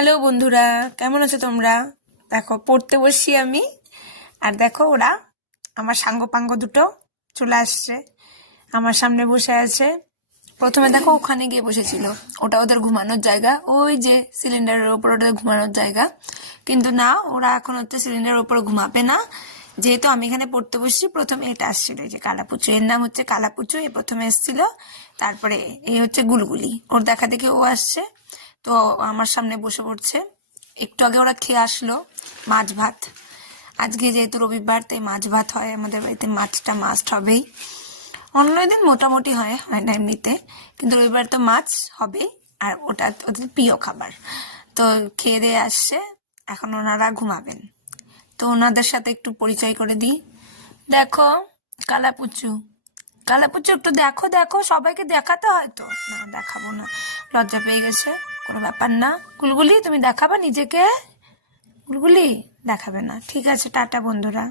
Hello বন্ধুরা, কেমন আছো তোমরা? দেখো পড়তে বসছি আমি। আর দেখো ওরা আমার সাঙ্গ পাঙ্গ দুটো চলে আসছে, আমার সামনে বসে আছে। প্রথমে দেখো ওখানে গিয়ে বসেছিল, ওটা ওদের ঘুমানোর জায়গা, ওই যে সিলিন্ডারের ওপর ওদের ঘুমানোর জায়গা। কিন্তু না, ওরা এখন হচ্ছে সিলিন্ডারের ওপর ঘুমাবে না। যেহেতু আমি এখানে পড়তে বসছি, প্রথমে এটা আসছিল, এই যে কালাপুচু, এর নাম হচ্ছে কালাপুচু, এ প্রথমে এসেছিল। তারপরে এই হচ্ছে গুলগুলি, ওর দেখা দেখে ও আসছে। তো আমার সামনে বসে পড়ছে। একটু আগে ওরা খেয়ে আসলো মাছ ভাত। আজকে যেহেতু রবিবার, তাই মাছ ভাত হয় আমাদের বাড়িতে, মাছটা মাস্ট হবেই। অন্য দিন মোটামুটি হয় হয় না এমনিতে, কিন্তু রবিবার তো মাছ হবেই। আর ওটা ওদের প্রিয় খাবার। তো খেয়ে দিয়ে আসছে, এখন ওনারা ঘুমাবেন। তো ওনাদের সাথে একটু পরিচয় করে দিই। দেখো কালাপুচু, কালাপুচু একটু দেখো, দেখো সবাইকে দেখাতে হয় তো। না, দেখাবো না, লজ্জা পেয়ে গেছে। কোনো ব্যাপার না। গুলগুলি, তুমি দেখাবা নিজেকে? গুলগুলি দেখাবে না, ঠিক আছে, টাটা বন্ধুরা।